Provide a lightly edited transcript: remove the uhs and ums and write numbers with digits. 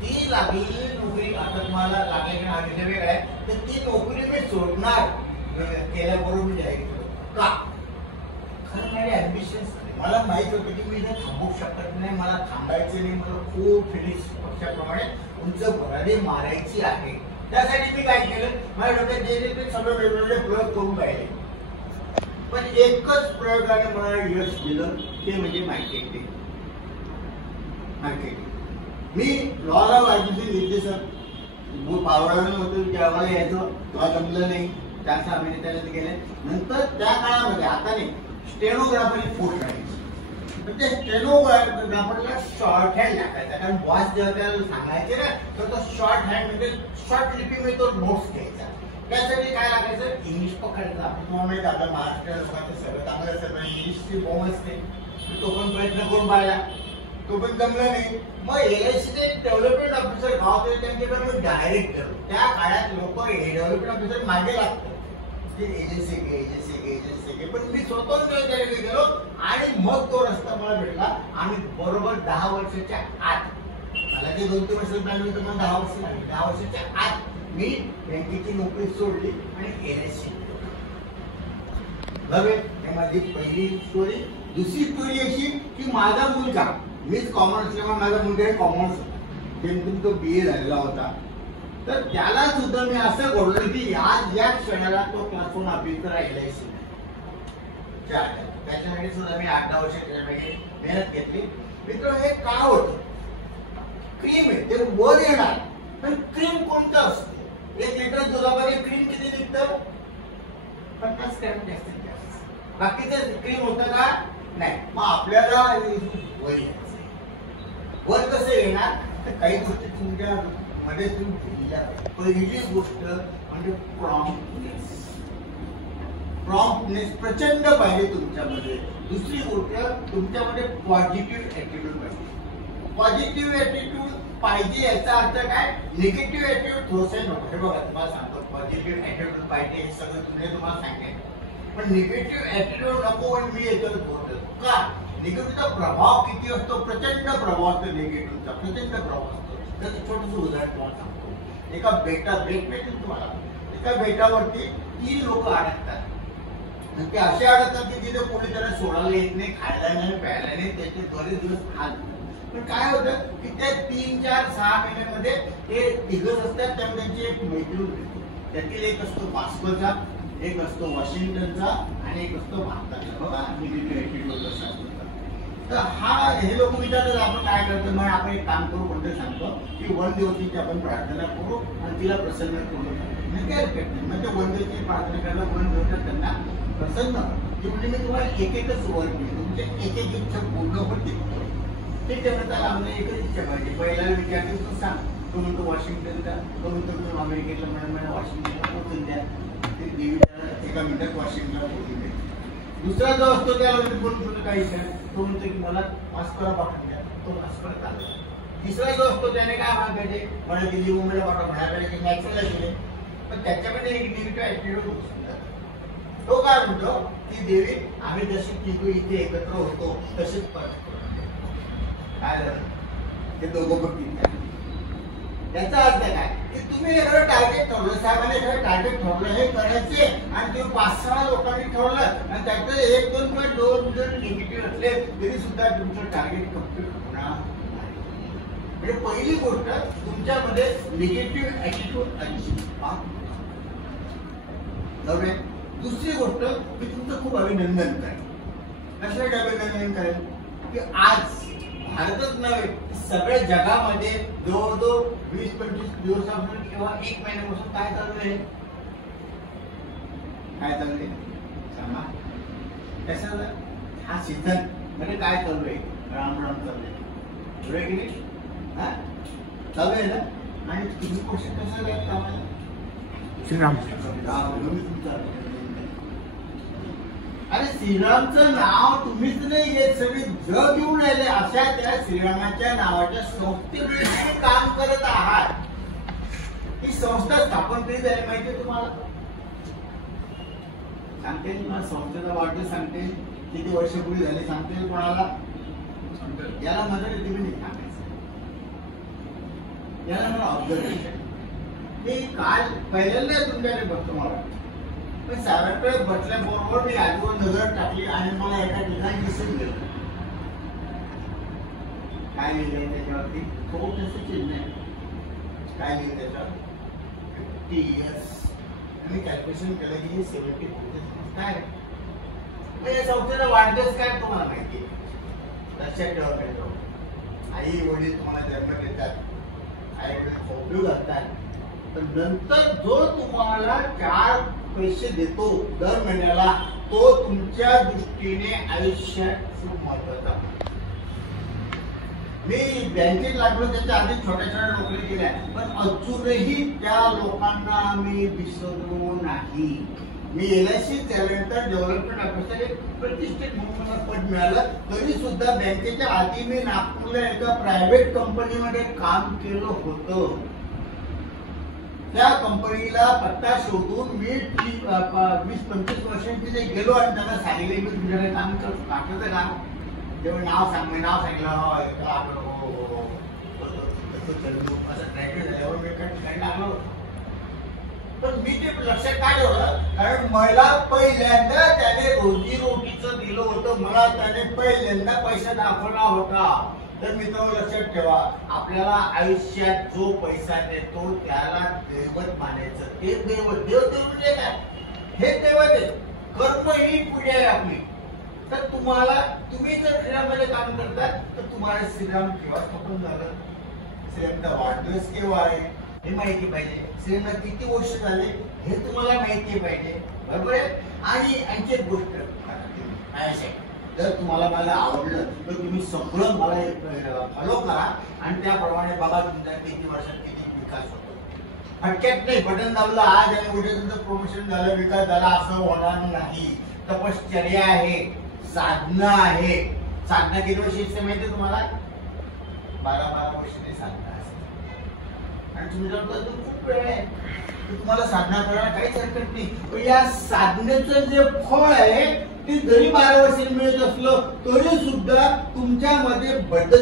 ती लागलेली नोकरी आता तुम्हाला लागली हा विषय वेगळा आहे, तर ती नोकरी मी सोडणार केल्याबरोबर मी जाहीर केलं. का? कारण माझे ॲम्बिशन्स मला माहित होतं की मी इथे थांबू शकत नाही, मला थांबायचे नाही, मला खूप फिनिश पक्षाप्रमाणे उंच भरारी मारायची आहे. त्यासाठी मी काय केलं, माझ्या डोक्यात जे ते सगळं वेगवेगळे प्रयोग करून पाहिले, पण एकच प्रयोगाने मला यश दिलं, ते म्हणजे मार्केटिंग. मी लॉला वाजूचे निर्देशक पावरानं होतो की आम्हाला यायचं, तेव्हा जमलं नाही, 4-6 महिने त्याला ते गेले. नंतर त्या काळामध्ये आता नाही, स्टेनोग्राफरची पोस्ट राहायची, पण त्या स्टेनोग्राफरला शॉर्ट हँड टाकायचा, कारण बॉस जेव्हा त्याला सांगायचे ना, तर तो शॉर्ट हँड म्हणजे शॉर्ट लिपीमध्ये तो नोट्स घ्यायचा. त्यासाठी काय लागायचं, इंग्लिश पकडायचा. तुम्हाला माहिती आपल्या महाराष्ट्र लोकांचं सगळं चांगलं सगळं इंग्लिशची बॉम्ब असते, तो पण प्रयत्न करून पाहिला, तो पण जमला नाही. मग LICचे डेव्हलपमेंट ऑफिसर गावात त्यांच्याकडे मी डायरेक्ट केलो. त्या काळात लोक डेव्हलपमेंट ऑफिसर मागे लागतात, एजन्सी घे, पण मी स्वतंत्र गेलो आणि मग तो रस्ता मला भेटला. आणि बरोबर 10 वर्षाच्या आत, मला ते 2-3 वर्ष प्लॅन होतं, मग 10 वर्ष लागली. 10 वर्षाच्या आत मी बँकेची नोकरी सोडली आणि LIC नव्हे. हे माझी पहिली स्टोरी. दुसरी स्टोरी अशी की माझा मुलगा, मीच कॉमर्स असल्यामुळे माझा मुलगा कॉमर्स होता, तो BA झालेला होता, तर त्याला सुद्धा मी असं घडवलं की या क्षणाला तो क्लास 1 ऑफिसर LIC. त्याच्यासाठी सुद्धा मी 8-10 वर्ष त्याच्यामध्ये मेहनत घेतली. मित्र, हे काय होतं, क्रीम आहे ते वर येणार, पण क्रीम कोणतं असतं? 1 लिटर दुधामध्ये क्रीम किती निघतं? 50 ग्रॅम जास्तीत जास्त. बाकीचं क्रीम होतं का? नाही. मग आपल्याला वर यायचं. वर कसं येणार, तर काही गोष्टी तुमच्या मध्ये तुम्ही दिल्या. पहिली गोष्ट म्हणजे प्रॉम्प्टनेस प्रचंड पाहिजे तुमच्यामध्ये. दुसरी गोष्ट तुमच्यामध्ये पॉझिटिव्ह ऍटिट्यूड पाहिजे. पॉझिटिव्ह ऍटिट्यूड पाहिजे याचा अर्थ काय, निगेटिव्ह ऍटिट्यूड थोडंसं नको. हे बघा, तुम्हाला सांगतो, पॉझिटिव्ह ऍटिट्यूड पाहिजे हे सगळं तुम्हाला सांगेल, पण निगेटिव्ह ऍटिट्यूड नको. पण मी याच्यावर बोलतो का, निगेटिव्हचा प्रभाव किती असतो, प्रचंड प्रभाव असतो निगेटिव्हचा, प्रचंड प्रभाव असतो. तर छोटंसं उदाहरण तुम्हाला सांगतो. एका बेट भेटेल तुम्हाला, एका बेटावरती 3 लोक अडकतात. ते असे अडकतात की तिथे कोणी त्याला सोडायला येत नाही, खायला नाही, प्यायला नाही, त्याचे बरेच दिवस खाल. पण काय होतं की त्या 3-4-6 महिन्यामध्ये ते तिघच असतात, त्यामुळे त्यांची एक मैत्री होते. त्यातील एक असतो मॉस्कोचा, एक असतो वॉशिंग्टनचा आणि एक असतो भारताचा. बघा निगेटिव्ह ऍटिट्यूड कसा असतो. तर हे लोक विचारतात आपण काय करतो, मग आपण एक काम करू, कोणतं सांगतो की 1 दिवसाची आपण प्रार्थना करू आणि तिला प्रसन्न करू. काय हरकत नाही. म्हणजे 1 दिवसाची प्रार्थना करायला 1 दिवसात त्यांना प्रसन्न की म्हणजे मी तुम्हाला एकच वर केली, तुमच्या एक इच्छा पूर्ण होते. ते त्यांना आम्हाला एकच इच्छा पाहिजे. पहिल्याला विचारते तू सांग, तो म्हणतो वॉशिंग्टनचा, तो म्हणतो तुम्ही अमेरिकेतला, म्हणून वॉशिंग्टनला पोहोचून द्या. ते देवीला एका मिनिटात वॉशिंग्टनला पोहोचून द्या. दुसरा जो असतो त्याला बोलतो काही तो म्हणतो की मला मॉस्कोला पाठवून द्या, तो मॉस्कोला चालला. तिसरा जो असतो त्याने काय म्हणायचे, मला दिल्ली मुंबईला पाठवा, म्हणायला की नॅचरलला गेले, पण त्याच्यामध्ये एक निगेटिव्ह ऍटिट्यूड होतो. तो काय म्हणतो की देवी आम्ही जशी तिघू इथे एकत्र होतो तसेच परत काय झालं, ते दोघं पण त्याचा अर्थ काय की तुम्ही एवढं टार्गेट ठरवलं, साहेबांनी एखादं टार्गेट ठरवलं हे करायचे आणि तुम्ही 5-6 लोकांनी ठरवलं आणि त्यातले 1-2 किंवा 2 जण निगेटिव्ह असले तरी सुद्धा तुमचं टार्गेट कम्प्लीट होणार नाही. म्हणजे पहिली गोष्ट तुमच्यामध्ये निगेटिव्ह ऍटिट्यूड अजिबात नव्हे. दुसरी गोष्ट मी तुमचं खूप अभिनंदन करेन. कशासाठी अभिनंदन करेन की आज भारतच नव्हे सगळ्या जगामध्ये जवळजवळ 20-25 दिवसापासून किंवा 1 महिन्यापासून काय चाललंय, काय चाललंय सांगा. कशाला हा सीझन म्हणजे काय चालू आहे, रामराम चालू आहे, बरोबर की नाही? हा चालू आहे ना. आणि तुम्ही क्वेश्चन कसं आहेत आम्हाला श्रीराम अरे श्रीरामचं नाव तुम्हीच नाही घेत, सगळे जग घेऊन राहिले. अशा त्या श्रीरामाच्या नावाच्या संस्थेमध्ये काम करत आहात. ही संस्था स्थापन कधी झाली माहितीये तुम्हाला? सांगते तुम्हाला संस्थेचा वाढदिवस सांगते, किती वर्षपूर्वी झाले सांगते कोणाला? याला मदत तुम्ही नाही सांगायचं. याला मला ऑब्झर्वेशन. मी काल पहिल्यांदा तुमच्याकडे बघतो मला, पण साहेबांकडे बसल्याबरोबर मी आजूवर नजर टाकली आणि मला एका ठिकाणी दिसून गेलं. काय लिहिलंय त्याच्यावरती? थोडंसं चिन्ह आहे. काय लिहिलं त्याच्यावर? 50 years. मी कॅल्क्युलेशन केलं की 70 काय म्हणजे संस्थेचा वाढदिवस काय तुम्हाला माहिती आहे. लक्षात ठेवा मिळतो. आई वडील तुम्हाला जन्म देतात, आई वडील उपयोग घालतात, पण नंतर जो तुम्हाला 4 पैसे देतो दर महिन्याला, तो तुमच्या दृष्टीने आयुष्यात खूप महत्वाचा. मी बँकेत लागलो त्याच्या आधी छोट्या छोट्या नोकरी केल्या, पण अजूनही त्या लोकांना मी विसरलो नाही. मी LIC त्यानंतर डेव्हलपमेंट ऑफिसर एक प्रतिष्ठित म्हणून मला पद मिळालं. तरी सुद्धा बँकेच्या आधी मी नागपूरला एका प्रायव्हेट कंपनीमध्ये काम केलं होतं. त्या कंपनीला पत्ता शोधून मी 20-25 वर्षांची तिथे गेलो आणि त्यांना सांगितले मी तुमच्याकडे काम टाकलं का. तेव्हा नाव सांगितलं पण मी ते लक्षात काय ठेवलं, कारण मला पहिल्यांदा त्याने रोजीरोटीचं दिलं होतं, मला त्याने पहिल्यांदा पैसा दाखवला होता. तर मित्रांनो लक्षात ठेवा, आपल्याला आयुष्यात जो पैसा देतो त्याला दैवत मानायचं. ते दैवत देव म्हणजे काय? हे दैवत आहे. कर्म ही पुढे आहे आपली. तर तुम्ही जर श्रीराममध्ये काम करतात तर तुम्हाला श्रीराम केव्हा स्थापन झालं, श्रीरामचा वाढदिवस केव्हा आहे हे माहिती पाहिजे, श्रीरामला किती वर्ष झाले हे तुम्हाला माहिती पाहिजे. बरोबर आहे. आणि आणखी एक गोष्ट जर तुम्हाला मला आवडलं तर तुम्ही सगळं मला फॉलो करा आणि त्याप्रमाणे बघा तुमच्या किती वर्षात किती विकास होतो. फटक्यात नाही, बटन दाबलं आज आणि उद्या तुमचं प्रमोशन झालं, विकास झाला असं होणार नाही. तपश्चर्या आहे, साधना आहे. साधना किती वर्षाची माहिती तुम्हाला? 12 वर्षाची साधना असते आणि तुम्ही जर खूप वेळ आहे तुम्हाला साधना करायला काहीच हरकत नाही. पण या साधनेचं जे फळ आहे ते जरी 12 वर्षांनी मिळत असलं तरी सुद्धा तुमच्यामध्ये बदल